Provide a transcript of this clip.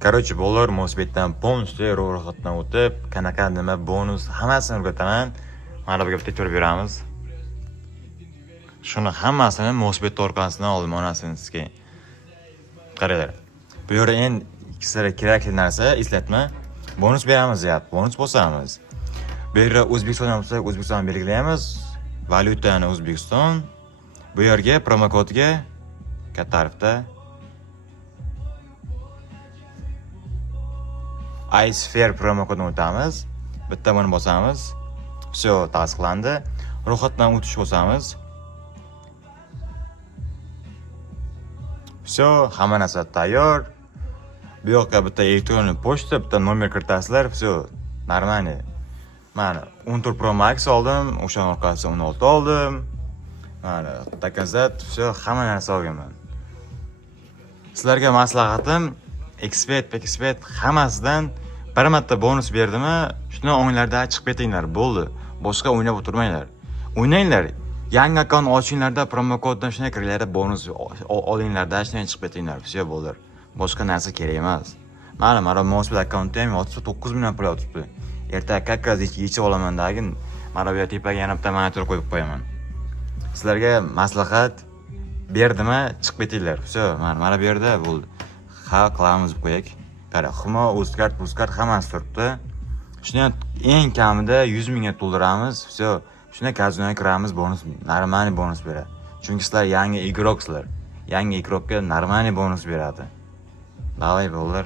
Короче, bolalar Mosbetdan полностью ro'yxatdan o'tib, qanaqa nima bonus hammasini o'rgataman. Mana bu bitta ko'rib beramiz. Shuni hammasini Mosbet orqasidan oldim onasini sizga. Qaranglar. Bu yerda eng ikkisida kerakli narsa eslatma. Bonus beramiz deyapti. Bonus bosamiz. Bu yerda O'zbekiston bo'lsa, O'zbekiston belgilaymiz. Valyutani O'zbekiston. Bu yerga promo kodga katta harfda iSphere promo kodini o'tamiz. Bitta buni bosamiz. Все, tasdiqlandi. Ro'yxatdan o'tish bosamiz. Все, hamma narsa tayyor. Bu yoqqa bitta elektron pochta, bitta nomer kiritasizlar. Все, нормально. Mana 14 Pro Max oldim, o'sha orqasidan 16 oldim. Mana takazat, все, hamma narsa olganman. Sizlarga maslahatim, Expert hammasidan bir marta bonus berdimi, shuni o'yinlarda chiqib ketinglar, bo'ldi. Boshqa o'ynab o'tirmanglar. O'ynanglar. Yangi akkaunt ochinglarda promo koddan shunday kiringlar, bonus olinglarda shunday chiqib ketinglar. Все bo'ldi. Boshqa narsa kerak emas. Mana Mosbet akkauntda ham 9 million pul yotibdi. Ertaga kakaz yechib olamandagi mana bu tepaga yana bitta monitor qo'yib qo'yaman. Sizlarga maslahat berdimi, chiqib ketinglar. Все, mana bu yerda bo'ldi. Ha, qilamiz qo'yak. Qara, Humo, Uzkart hammasi turibdi. Shuni eng kamida 100 mingga to'ldiramiz. Все, shuni kazinoga kiramiz, bonus, нормальный bonus beradi. Chunki sizlar yangi igroksizlar. Yangi igrokka нормальный bonus beradi. Davay bo'ldir.